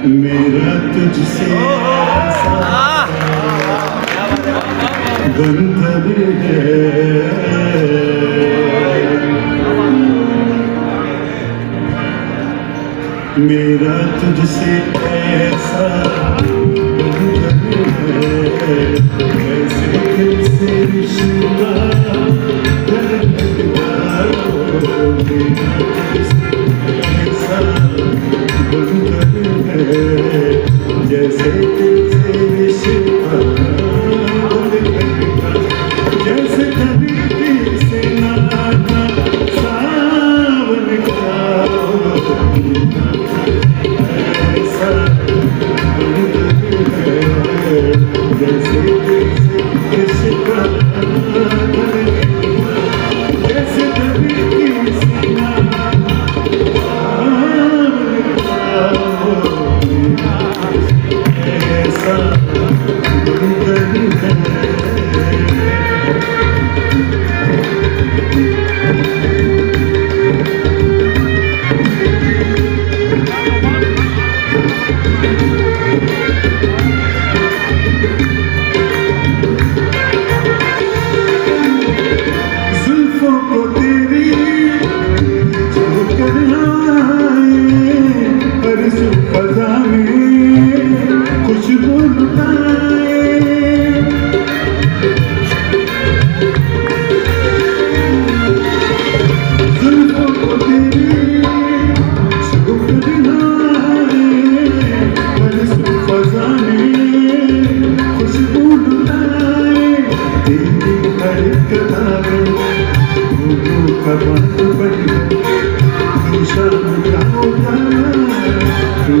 मेरा तुझसे ऐसा बंधन है, मेरा तुझसे ऐसा बंधन है, ऐसे दिल से रिश्ता लगता हो, मेरा तुझसे ऐसा बंधन है, जैसे दिल से रिश्ता लगता, जैसे धरती से नाता सावन का ऐसा बंधन है, जैसे दिल से रिश्ता लगता, जैसे धरती से नाता ऐसा बंधन है। जुल्फों को तेरी झोंकर आए, बरसों फज़ा में खुशबू लुटाए, जुल्फों को तेरी झोंकर आए, बरसों फज़ा में खुशबू लुटाए, तेरी धड़कन में फूलों का बाग बन, तू शाम का उजाला, तू